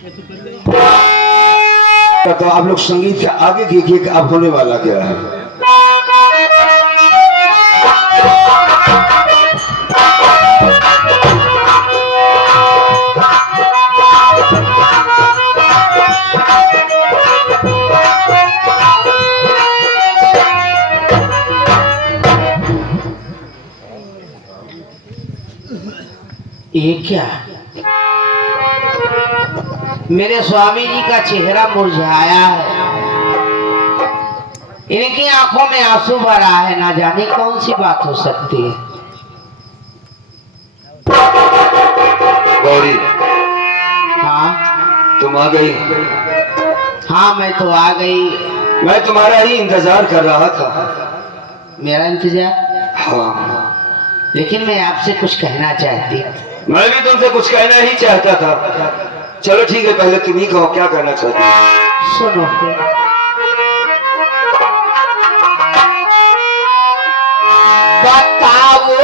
तो आप लोग संगीत के आगे देखिए कि अब होने वाला क्या है। ये क्या? मेरे स्वामी जी का चेहरा मुरझाया है, इनकी आंखों में आंसू भरा है, ना जाने कौन सी बात हो सकती है। गौरी, हाँ तुम आ गई। हाँ मैं तो आ गई। मैं तुम्हारा ही इंतजार कर रहा था। मेरा इंतजार? हाँ, लेकिन मैं आपसे कुछ कहना चाहती हूँ। मैं भी तुमसे कुछ कहना ही चाहता था। चलो ठीक है, पहले तुम ही कहो क्या कहना चाहती हो। सुनो फिर। बताओ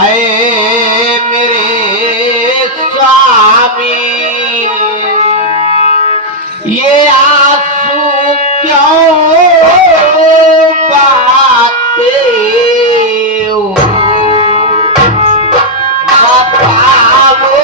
आए मेरे स्वामी, ये आंसू क्यों बहाते हो? बताओ।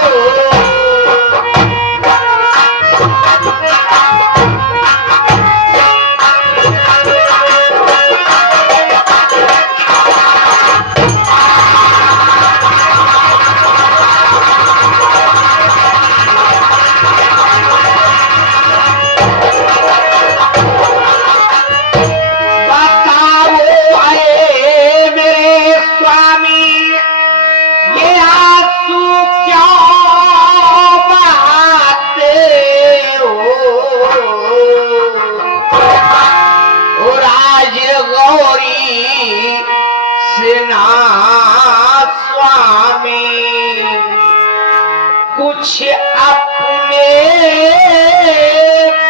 कुछ अपने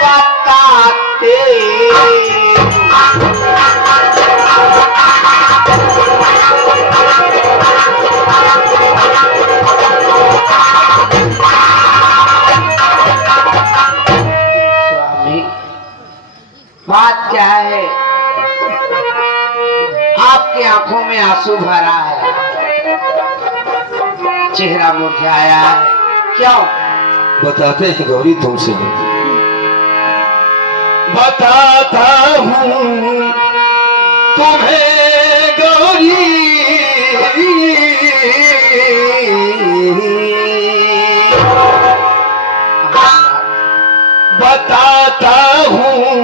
बताते। स्वामी, बात क्या है? आपकी आंखों में आंसू भरा है, चेहरा मुरझाया है, क्यों? बताते हैं गौरी तुमसे। बताता हूँ तुम्हें गौरी, बताता हूँ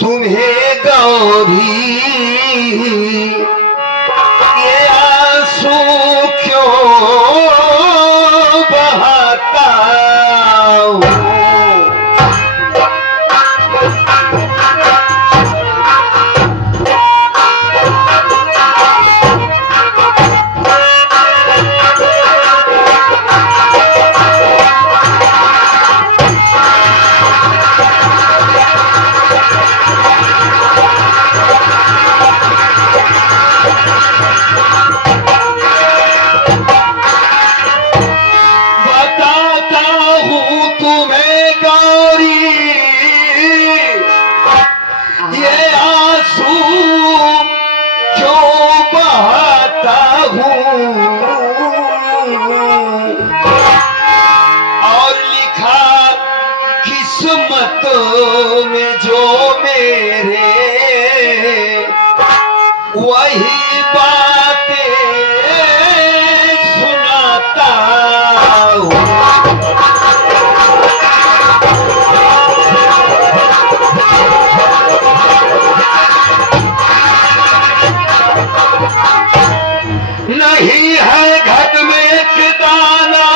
तुम्हें गौरी, ये आंसू क्यों बहाता हूँ। किस्मत में जो मेरे वही बातें सुनाता हूँ। नहीं है घट में एक दाना,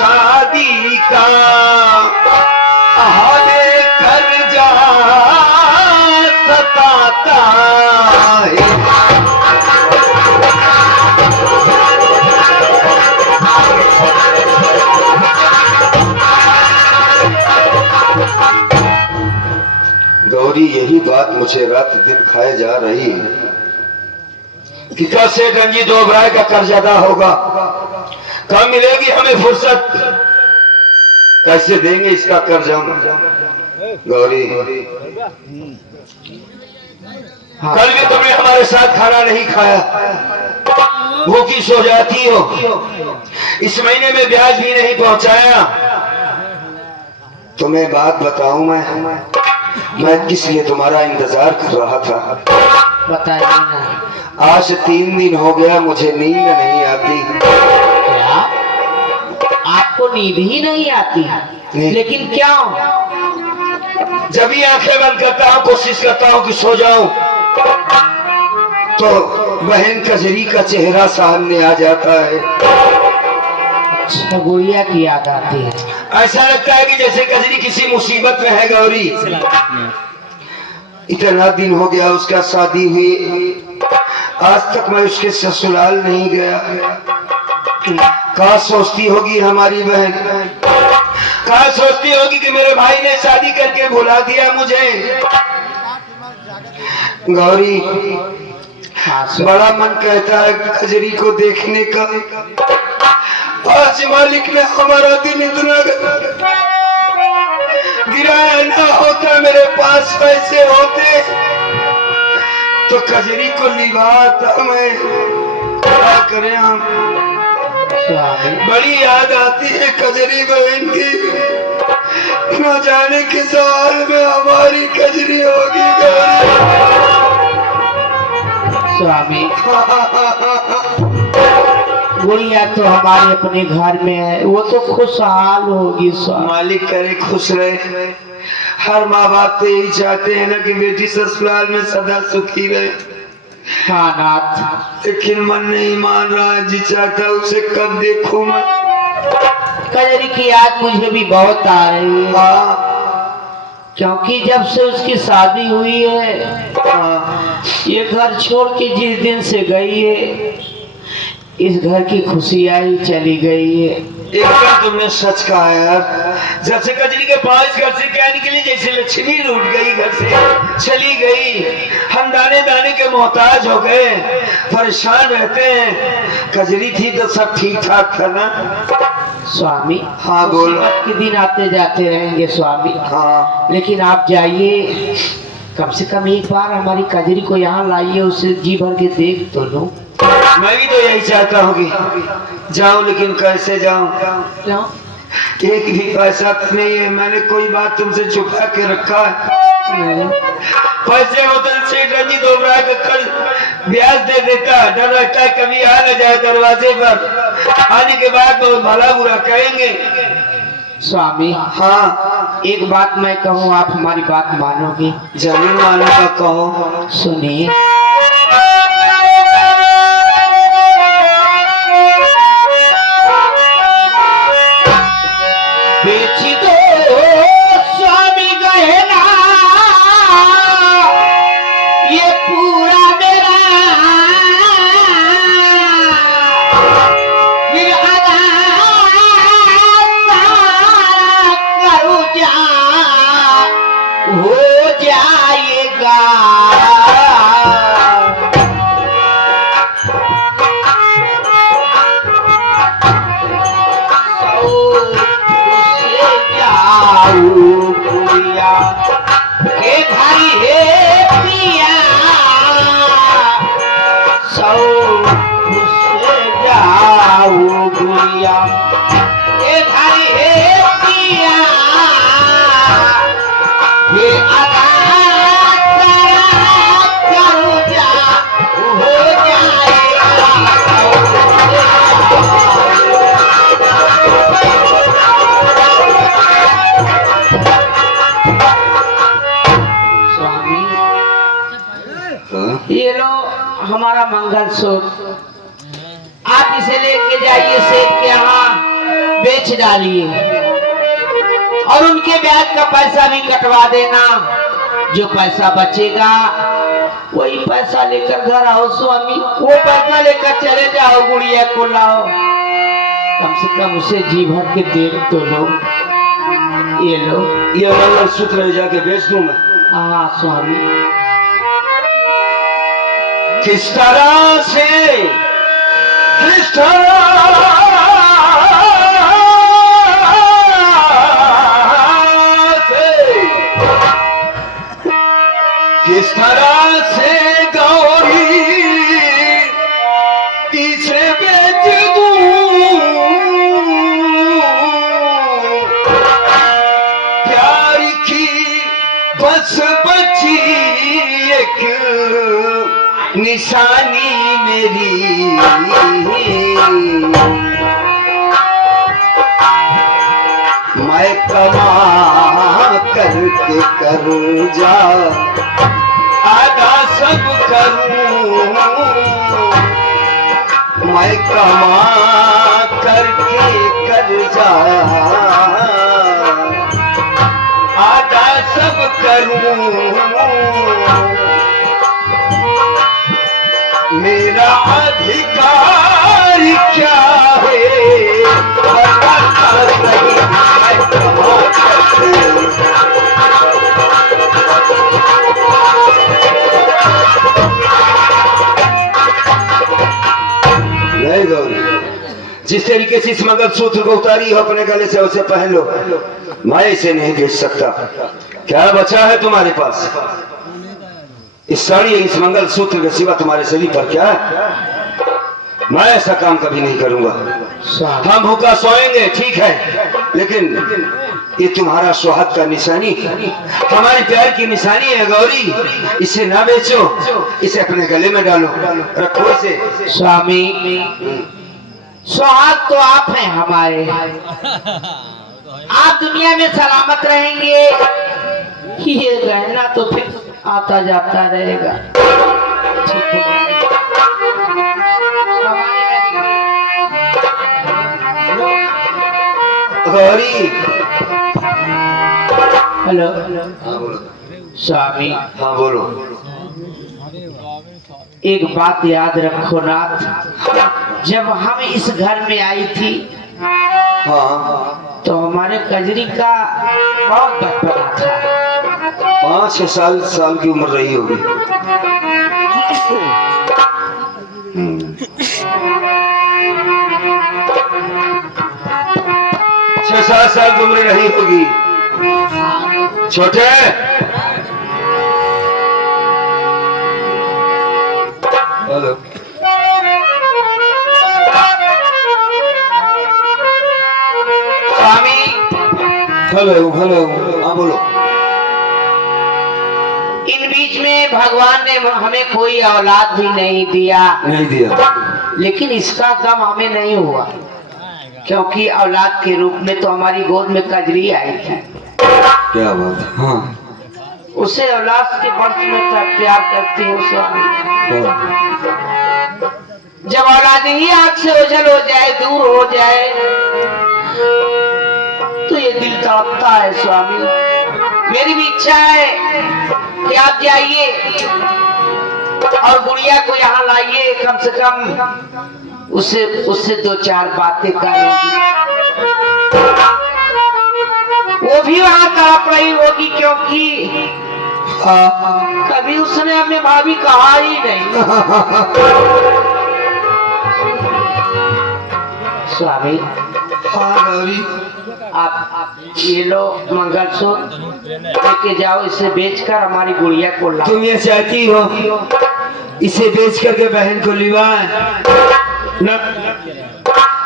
शादी का हमें कर्जा सताता है। गौरी यही बात मुझे रात दिन खाए जा रही है कि कैसे रंजीत ओबराय का कर्ज अदा होगा, कब मिलेगी हमें फुर्सत, कैसे देंगे इसका कर्ज हम। गौरी हाँ। कल भी तुमने हमारे साथ खाना नहीं खाया, भूखी सो जाती हो, इस महीने में ब्याज भी नहीं पहुंचाया। तुम्हें बात बताऊं, मैं किस लिए तुम्हारा इंतजार कर रहा था। बताइए ना। आज 3 दिन हो गया मुझे नींद नहीं आती। क्या आपको नींद ही नहीं आती? नहीं। लेकिन क्या? जब भी आंखें बंद करता हूँ, कोशिश करता हूँ कि सो जाऊं, तो बहन कजरी का चेहरा सामने आ जाता है। अच्छा, गुड़िया की याद आती है। ऐसा लगता है कि जैसे कजरी किसी मुसीबत में है। गौरी इतना दिन हो गया उसका शादी हुई, आज तक मैं उसके ससुराल नहीं गया। कहाँ सोचती होगी हमारी बहन, कहाँ सोचती होगी कि मेरे भाई ने शादी करके भुला दिया मुझे। गौरी हाँ सर। बड़ा मन कहता है कजरी को देखने का। आज मालिक ने हमारा दिन इतना गिराया, ना होता मेरे पास पैसे होते तो कजरी को लिवाता मैं। क्या करें हम, स्वामी बड़ी याद आती है कजरी बहन की। न जाने किस हाल में हमारी कजरी होगी। स्वामी, गुड़िया तो हमारे अपने घर में है, वो तो खुशहाल होगी। स्वामी मालिक करे खुश रहे। हर माँ बाप तो यही चाहते हैं ना कि बेटी ससुराल में सदा सुखी रहे। हाँ नाथ। लेकिन मन नहीं मान रहा है, जी चाहता उसे कब देखूं मैं। कजरी की याद मुझे भी बहुत आ रही है, हाँ क्योंकि जब से उसकी शादी हुई है, हाँ, ये घर छोड़ के जिस दिन से गई है, इस घर की खुशियाँ ही चली गई है। एकदम तुमने सच कहा यार। जब से कजरी के पास घर से क्या निकली, जैसे लक्ष्मी लूट गई, घर से चली गई। हम दाने दाने के मोहताज हो गए, परेशान रहते हैं। कजरी थी तो सब ठीक ठाक था ना। स्वामी हाँ बोल। मुसीबत के दिन आते जाते रहेंगे स्वामी। हाँ लेकिन आप जाइए, कम से कम एक बार हमारी कजरी को यहाँ लाइए, उसे जी भर के देख तो लो। मैं भी तो यही चाहता हूँ कि जाऊं, लेकिन कैसे जाऊं। क्यों? एक भी पैसा नहीं है। मैंने कोई बात तुमसे छुपा के रखा है। पैसे होते से रंजीत ओबराय का कल ब्याज दे देता। डर रहता है कभी आ न जाए दरवाजे पर। आने के बाद बहुत भला बुरा कहेंगे। स्वामी हाँ एक बात मैं कहूँ, आप हमारी बात मानोगे? जरूर मानो का कहो। सुनिए। बेची दो स्वामी गहना, ये पूरा मेरा फिर अदा करूँ जा हो जाएगा। गुड़िया के भाई है पिया, सौ उससे जाओ गुड़िया के भाई है पिया, ये आगाज करो जा हो ये लो हमारा मंगलसूत्र, आप इसे लेके जाइए सेठ के यहाँ, बेच डालिए और उनके ब्याज का पैसा भी कटवा देना। जो पैसा बचेगा वही पैसा लेकर घर आओ स्वामी, वो पैसा लेकर चले जाओ, गुड़िया को लाओ, कम से कम उसे जी भर के देख तो लो। ये लो, ये मंगलसूत्र ले जाके बेच दूं मैं। हाँ स्वामी। किस तरह से किस तरह से गौरी इसे बेच दूं, प्यार की बस बची एक निशानी मेरी, मैं कमा करके कर्जा आधा सब करूं, मैं कमा करके कर्जा आधा सब करूं, मेरा अधिकार क्या है बताता नहीं, मैं कमा करके। नहीं गौरी, जिस तरीके से इस मंगलसूत्र को उतारी हो अपने गले से उसे पहन लो, मैं इसे नहीं बेच सकता। क्या बचा है तुम्हारे पास? इस साड़ी इस मंगलसूत्र के सिवा तुम्हारे शरीर पर क्या है? मैं ऐसा काम कभी नहीं करूंगा। हम भूखा सोएंगे ठीक है, लेकिन ये तुम्हारा सुहाग का निशानी, हमारे प्यार की निशानी है गौरी। इसे ना बेचो, इसे अपने गले में डालो, रखो इसे। स्वामी, सुहाग तो आप हैं हमारे, आप दुनिया में सलामत रहेंगे, ये गहना तो फिर आता जाता रहेगा। ठीक है गौरी। हेलो हाँ बोलो स्वामी। हाँ बोलो। एक बात याद रखो नाथ, जब हम इस घर में आई थी हाँ तो हमारे कजरी का बहुत बचपना था। 5-6 साल की उम्र रही होगी। 6-7 साल की उम्र रही होगी। छोटे हेलो स्वामी। हेलो हेलो हाँ बोलो। इन बीच में भगवान ने हमें कोई औलाद भी नहीं दिया, लेकिन इसका गम हमें नहीं हुआ, क्योंकि औलाद के रूप में तो हमारी गोद में कजरी आई थी। क्या बात है। हाँ उसे औलाद के वंश में प्यार करती हूँ स्वामी। जब औलाद ही आंख से ओझल हो जाए, दूर हो जाए, तो ये दिल तड़पता है स्वामी। मेरी भी इच्छा है कि आप जाइए और गुड़िया को यहाँ लाइए, कम से कम उससे 2-4 बातें करेंगी। वो भी वहां तड़प रही होगी, क्योंकि कभी उसने हमें भाभी कहा ही नहीं। स्वामी आप ये लो मंगलसूत्र, लेके जाओ, इसे बेचकर हमारी गुड़िया को लाओ। तुम ये चाहती हो इसे बेच करके बहन को लिवाए ना?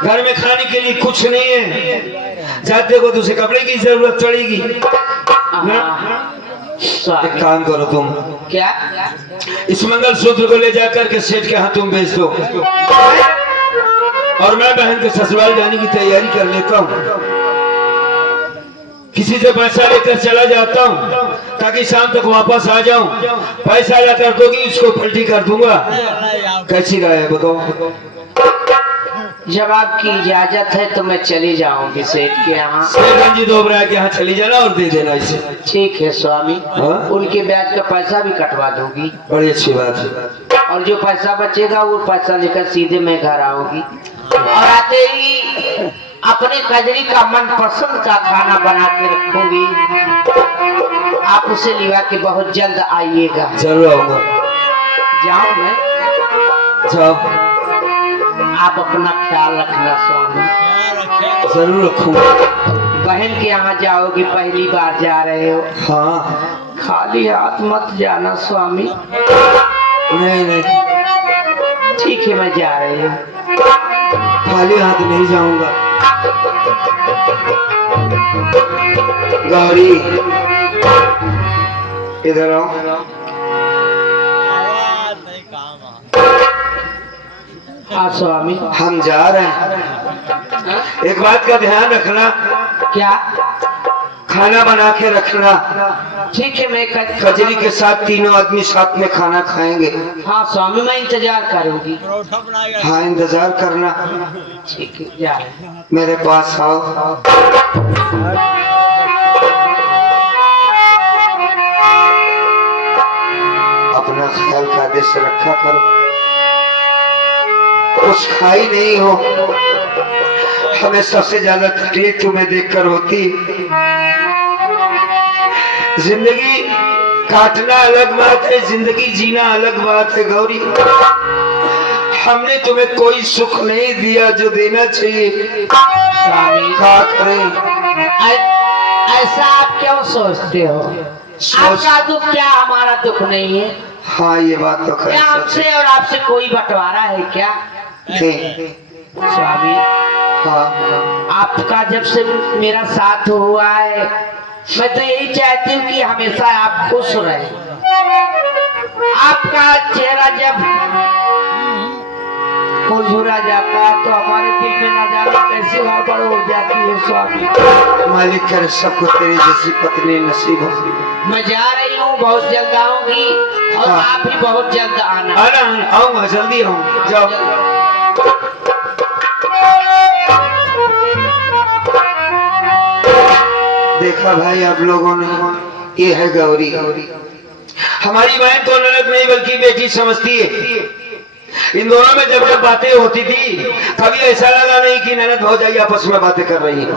घर में खाने के लिए कुछ नहीं है, जाते को तुझे कपड़े की जरूरत पड़ेगी ना? एक काम करो तुम, क्या? इस मंगलसूत्र को ले जाकर के सेठ के हाथ तुम बेच दो, और मैं बहन के ससुराल जाने की तैयारी कर लेता हूँ। किसी से पैसा लेकर चला जाता हूँ ताकि शाम तक वापस आ जाऊं। पैसा अदा कर दोगी, उसको पलटी कर दूंगा। कैसी राय है बताओ? जब आपकी इजाजत है तो मैं चली जाऊंगी सेठ के यहाँ। सेठ रंजी दोबराय के यहाँ चली जाना और दे देना इसे। ठीक है स्वामी। हाँ? उनके ब्याज का पैसा भी कटवा दूंगी बड़ी अच्छी बात है। और जो पैसा बचेगा वो पैसा लेकर सीधे मैं घर आऊंगी और आते ही अपने कजरी का मनपसंद का खाना बना के रखूंगी। आप उसे लिवा के बहुत जल्द आइएगा। जरूर आऊंगा। जाऊं मैं? जाओ। आप अपना ख्याल रखना स्वामी। जरूर रखूंगा। बहन के यहाँ जाओगे, पहली बार जा रहे हो। हाँ। खाली हाथ मत जाना स्वामी। नहीं नहीं, ठीक है मैं जा रही हूँ। खाली हाथ नहीं जाऊंगा। गौरी इधर आओ। हाँ स्वामी। हम जा रहे हैं। एक बात का ध्यान रखना। क्या? खाना बना के रखना। ठीक है मैं कजरी के साथ तीनों आदमी साथ में खाना खाएंगे। हाँ स्वामी मैं इंतजार करूंगी। हाँ इंतजार करना। ठीक है जा रहे हैं। मेरे पास आओ। अपना ख्याल कायदे से रखा करो। कुछ खाई नहीं हो। हमें सबसे ज्यादा तकलीफ तुम्हें देखकर होती। जिंदगी काटना अलग बात है, जिंदगी जीना अलग बात है गौरी। हमने तुम्हें कोई सुख नहीं दिया जो देना चाहिए। स्वामी क्या करें? ऐसा आप क्यों सोचते हो? आपका दुख क्या हमारा दुख नहीं है? हाँ ये बात तो क्या खैर आपसे और आपसे कोई बंटवारा है क्या? स्वामी हाँ आपका जब से मेरा साथ हुआ है मैं तो यही चाहती हूँ कि हमेशा आप खुश रहे। आपका चेहरा जब मुरझुरा जाता है तो हमारे दिल में न जाने कैसी गड़बड़ हो जाती है स्वामी। मालिक करे सबको तेरी जैसी पत्नी नसीब हो। मैं जा रही हूँ, बहुत जल्द आऊंगी और हाँ। आप भी बहुत जल्द आना। आना आऊंगा, जल्दी आऊँ। जाओ। देखा भाई आप लोगों ने, ये है गौरी। हमारी बहन तो ननद नहीं बल्कि बेटी समझती है। इन दोनों में जब जब बातें होती थी कभी ऐसा लगा नहीं कि ननद भौजाई आपस में बातें कर रही है।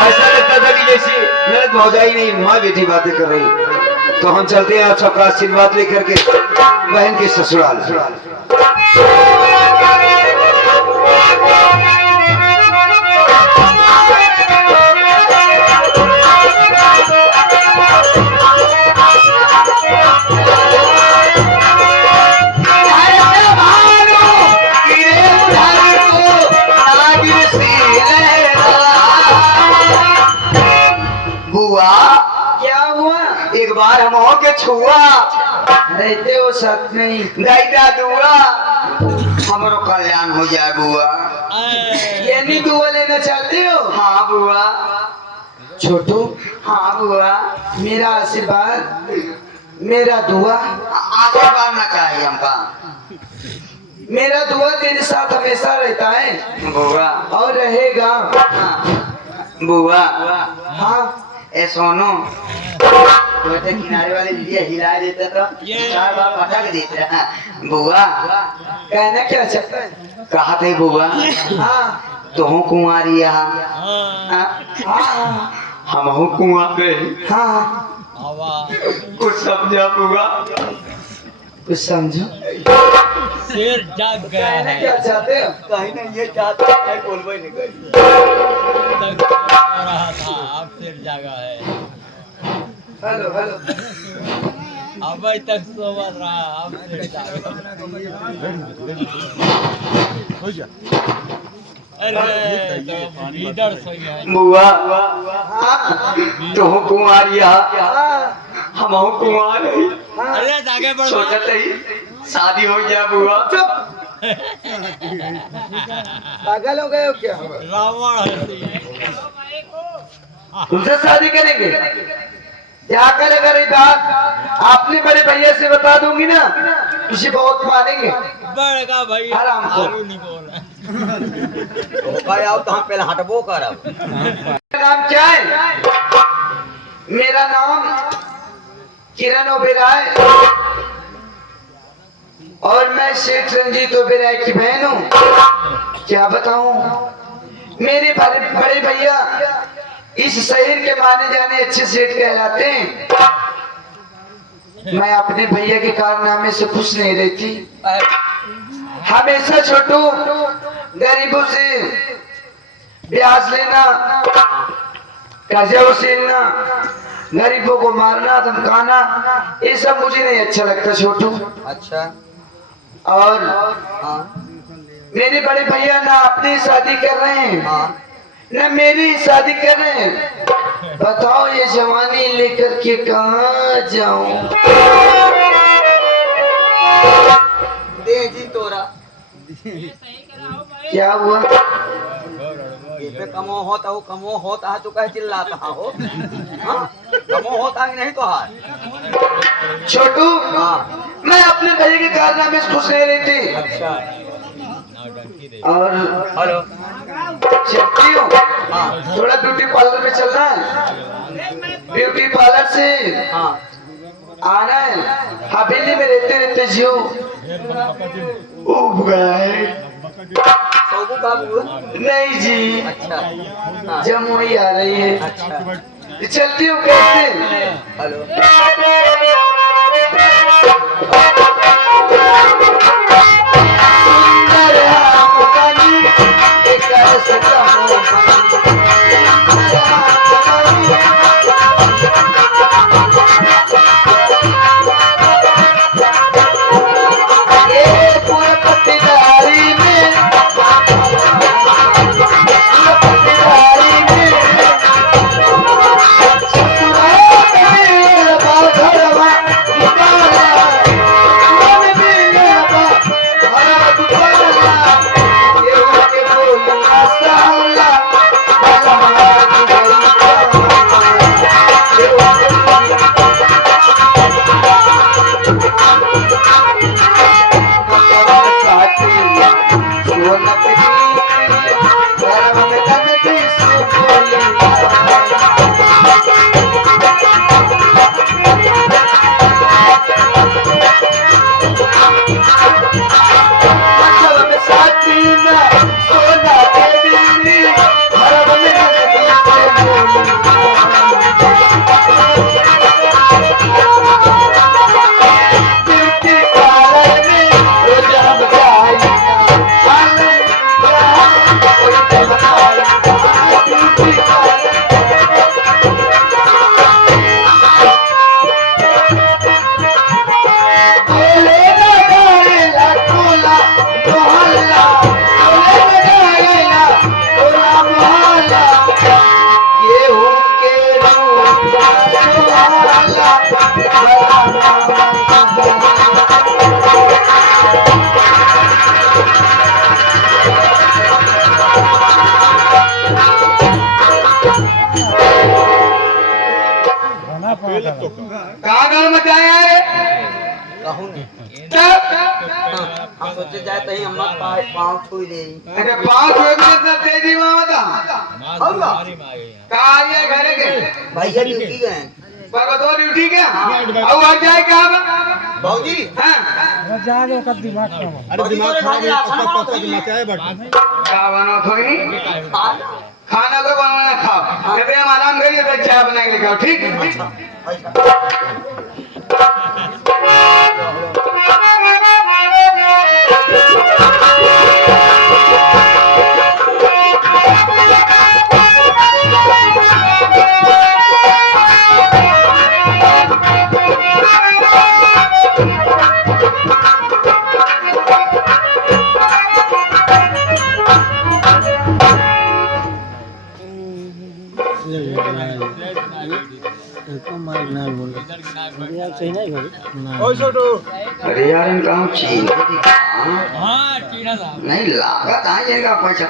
ऐसा लगता था कि जैसे ननद भौजाई नहीं माँ बेटी बातें कर रही। तो हम चलते हैं आप सबका आशीर्वाद लेकर के बहन के ससुराल। बुआ क्या हुआ? एक बार हम हो के छुआ रहते हो सच नहीं? दाइदा दुआ हमारो कल्याण हो जाए बुआ। ये नहीं दुआ लेना चाहते हो? हाँ बुआ। छोटू हाँ बुआ। मेरा आशीर्वाद, मेरा दुआ, आशीर्वाद ना चाहिए हमका। मेरा दुआ तेरे साथ हमेशा रहता है बुआ और रहेगा। बुआ हाँ ए सोनो बेटे किनारे वाले लिए हिला देता तो 4 बार पटक देता। बुआ कहना क्या चाहता है? कहा थे बुआ हाँ तुम कुंवारी हाँ हम हो कुंवारे। हाँ कुछ समझा बुआ? कुछ समझो। शेर जाग गया कहना है। क्या चाहते हो? कहीं ना ये चाहते हैं बोलबो नहीं करी। तक सो रहा था, अब शेर जागा है। हेलो हेलो अब तक सोवत रहा, अब शेर जागा। अरे तो लीडर सही है। बुआ हाँ तुम कुंवारिया हम हो कुंवारे। अरे जागे बढ़ सोचते ही शादी हो गया बुआ। पागल हो गए हो क्या? रावण है। तुमसे शादी करेंगे? क्या करेगा रे बात? आपने बड़े भैया से बता दूंगी ना, इसे बहुत मारेंगे। बड़का भाई आराम को। आलू नहीं बोल रहा। आओ तो हम पहले हटबो करब। नाम क्या है? मेरा नाम किरण ओबेरॉय और मैं सेठ रंजीत ओबेरॉय की बहन हूँ। क्या बताऊं, मेरे बड़े भैया इस शहर के माने जाने अच्छे सेठ कहलाते हैं। मैं अपने भैया के कारनामे से खुश नहीं रहती। हमेशा छोटू गरीबों से ब्याज लेना, कर्जा वसूलना, गरीबों को मारना धमकाना, ये सब मुझे नहीं अच्छा लगता छोटू। अच्छा। और हाँ मेरे बड़े भैया ना अपनी शादी कर रहे हैं हाँ। ना मेरी शादी कर रहे हैं। बताओ ये जवानी लेकर के कहाँ जाऊं? दे जी तोरा क्या हुआ? ये पे कमो होता हो, कमो होता है तो कहे चिल्लाता हो। हाँ? कमो होता है नहीं तो है। छोटू हाँ। मैं अपने भैया के कारनामे से खुश नहीं रहती। अच्छा। और हेलो। चलती हूँ, हाँ थोड़ा ब्यूटी पार्लर में चलना है। ब्यूटी पार्लर से हाँ। आना है। हवेली में रहते रहते जीव उब गया है। सोबू बाबू। नहीं जी, अच्छा। हाँ। जमुई आ रही है। अच्छा। चलती हूँ कैसे? हेलो। सुंदर आँख बनी, एक ऐसे कहो बनी। सुंदर आँख बनी, ये पूरे पट्टीदारी में, पूरे पट्टीदारी में, ससुराल में बाघरवा दुकाना, मन में भरा दुकाना, ये उनके बोलना साला, भला ये कहाँ मचाया है? कहूँ नहीं। क्या? हम सोचे जाए तो ही अम्मा पाँव छू ले। अरे पाँव छुए में इतना तेजी में होता? कहाँ आइए घरे के? भैया ड्यूटी गए। पर दो ड्यूटी क्या? अब आ जाए क्या? भाजी। हाँ। जागे का दिमाग खराब है। अरे दिमाग खराब है। क्या बना थोड़ी? खाना को बनाना खाओ। कहते हम आराम करिए तो चाय बना के खाओ, ठीक? अरे यार इनका हम चीन नहीं लागत है इनका पैसा।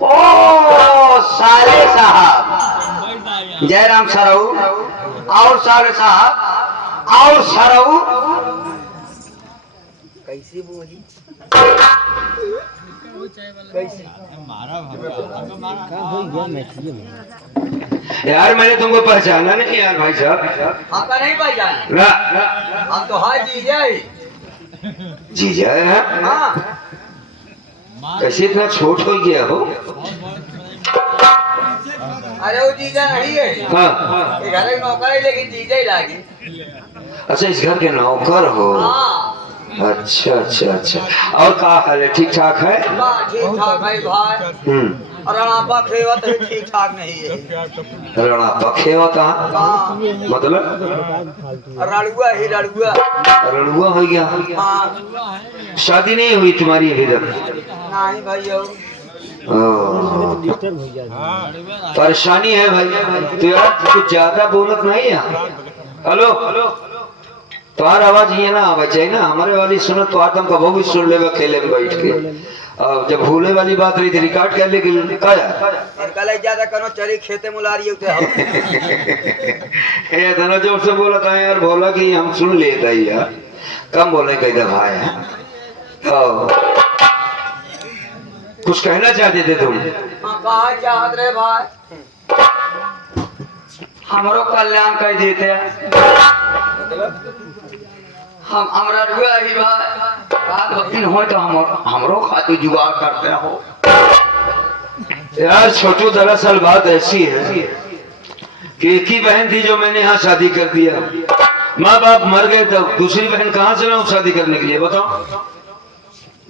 ओ साले साहब, जयराम सरऊ और साले साहब और सरऊ कैसे बोली कैसे यार मैंने तुमको पहचाना नहीं यार भाई साहब। आपका नहीं भाई जान ना हम तो हाय जीजा ही जीजा है? हाँ कैसे इतना छोट हो गया हो? अरे वो जीजा नहीं है हाँ ये घर में नौकर है लेकिन जीजा ही लागे अच्छा इस घर के नौकर हो? हाँ अच्छा अच्छा अच्छा। और क्या हाल है, ठीक ठाक है? ठीक ठाक है भाई और आपा खेवत है ठीक ठाक नहीं है रणा पखे होता हाँ मतलब रड़ुआ ही रड़ुआ रणुआ हो गया। हाँ शादी नहीं हुई तुम्हारी अभी तक? नहीं भाई परेशानी है भाई तो यार कुछ ज्यादा बोलत नहीं है। हेलो तुम्हारा आवाज ये ना आवे चाहिए ना, हमारे वाली सुनो तो आतम का वो भी सुन लेगा खेले में बैठ के। और जब भूले वाली बात रही थी रिकॉर्ड कर ले इनका ले ज्यादा करो चरी खेते मुलारी उठे हम ये धना जोर से बोला था यार, बोला कि हम सुन लेता ही यार, कम बोले कहीं भाई। कुछ कहना चाहते थे तुम? कहा चाहत रहे भाई हमरो कल्याण कर देते हम हमरा रुआ ही बात दिन हो तो हमरो खातिर जुगाड़ करते हो यार। छोटू दरअसल बात ऐसी है कि एक ही बहन थी जो मैंने यहाँ शादी कर दिया, माँ बाप मर गए तो दूसरी बहन कहाँ से लाऊं शादी करने के लिए बताओ?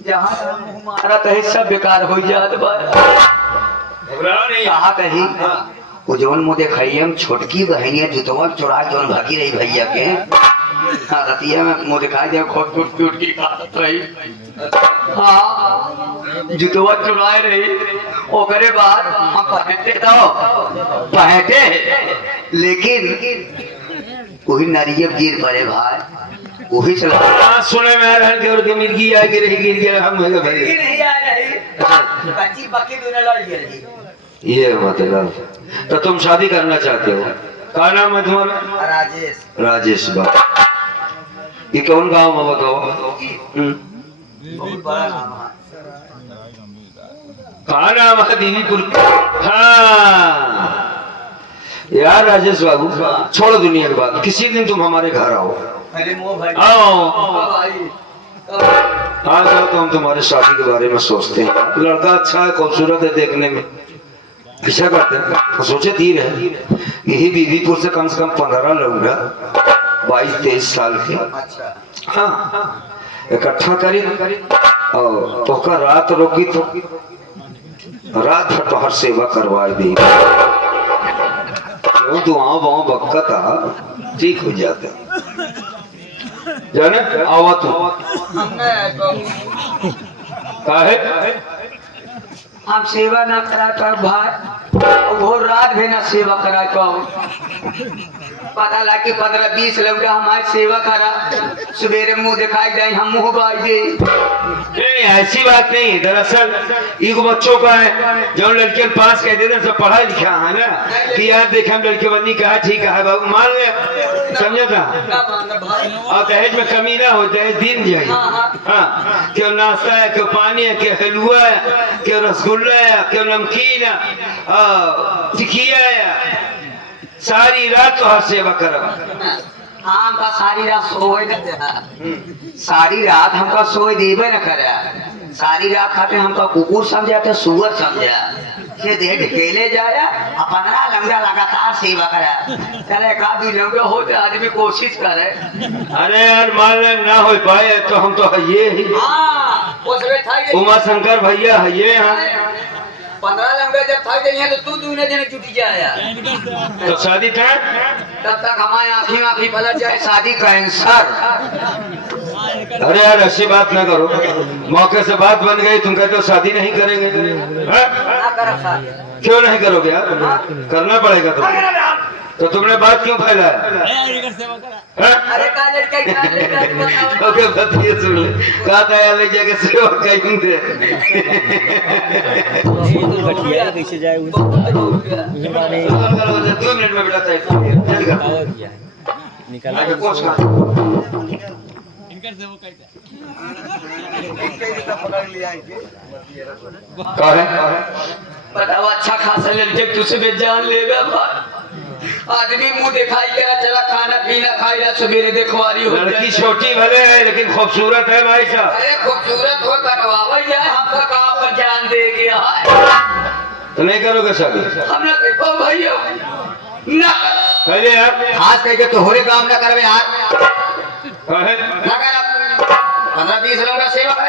जहाँ हमारा कहीं सब बेकार हो जात कहा कहीं वो जौन मुझे खैम छोटकी बहनिया जुतवा चुरा जौन भागी रही भैया के रतिया में मुझे खा दिया खोट टूट टूट की खात रही। हाँ जुतवा चुराए रही ओकरे बाद हम पहटे लेकिन वही नारियल गिर पड़े भाई वही चला सुने में आ रहा है कि मिर्गी आ गिर गया हम भाई ये मतलब तो तुम शादी करना चाहते हो? क्या नाम है तुम्हारा? राजेश राजेश बात। ये कौन गांव में बताओ? बहुत बड़ा नाम है कहा नाम है? दीवीपुर। हाँ यार राजेश बाबू छोड़ो दुनिया की बात, किसी दिन तुम हमारे घर आओ। आओ हाँ जाओ तो हम तुम्हारे शादी के बारे में सोचते हैं। लड़का अच्छा है, खूबसूरत है देखने में, ऐसा करते हैं तो सोचे तीर है यही बीवीपुर से कम 15 लौंडा 22-23 साल के हाँ इकट्ठा करी और तो रात रोकी तो रात भर तो हर सेवा करवाए दी दुआओं बाओं बक्का ठीक हो जाता जाने आवा तू काहे हम सेवा ना करा कर भाई वो रात भी ना सेवा करा तो पता लगा कि 15-20 लौंडा हमारी सेवा करा सवेरे मुंह दिखाई जाए हम मुंह बाई दे। नहीं ऐसी बात नहीं है, दरअसल एक बच्चों का है जो लड़के पास कह देते सब पढ़ा लिखा है ना कि यार देखे हम लड़के बनी कहा ठीक है बाबू मान ले समझा था और दहेज में कमी ना हो दहेज दिन जाए। हाँ क्यों नाश्ता है, क्यों पानी है, क्यों हलवा है, क्यों रसगुल्ला है, क्यों नमकीन है, टिकिया है, सारी रात तो हर सेवा करब। हमका सारी रात सोए न सारी रात हमका सोए देवे न करे सारी रात खाते हमका कुकुर समझा के सुअर समझा से दे ढकेले जाया 15 लंगड़ा लगातार सेवा करा चले एक आदमी लंगड़ा हो जाए आदमी कोशिश करे। अरे यार मान ले ना हो पाए तो हम तो ये ही उमा शंकर भैया है ये यहाँ 15 लंबे जब थक गई हैं तो तू दूने दिन छुट्टी जाया तो शादी था तब तक हमारे आँखी पलट जाए शादी कैंसर। अरे यार ऐसी बात ना करो, मौके से बात बन गई तुम कहते हो शादी नहीं करेंगे। क्यों नहीं करोगे यार? करना पड़ेगा तो तुमने बात क्यों फैलाया? ओके बताइए सुन ले कहा था यार ले जाके सेवा करेंगे कैसे जाए 2 मिनट में बेटा निकाला इनका पकड़ लिया इसे। कह है बताओ अच्छा खासा लड़के तुझसे बेजान लेगा भाई। आदमी मुंह दिखाई करा चला खाना पीना खाएगा सवेरे देखवारी हो लड़की छोटी भले है लेकिन खूबसूरत है भाई साहब। अरे खूबसूरत हो कटवावा जाए हमको कहाँ पर जान दे गया है। तो नहीं करोगे शादी? हम ना देखो भैया ना पहले यार खास करके तोहरे काम ना करवे यार। कह है ना कर 15-20 लोग का सेवा है।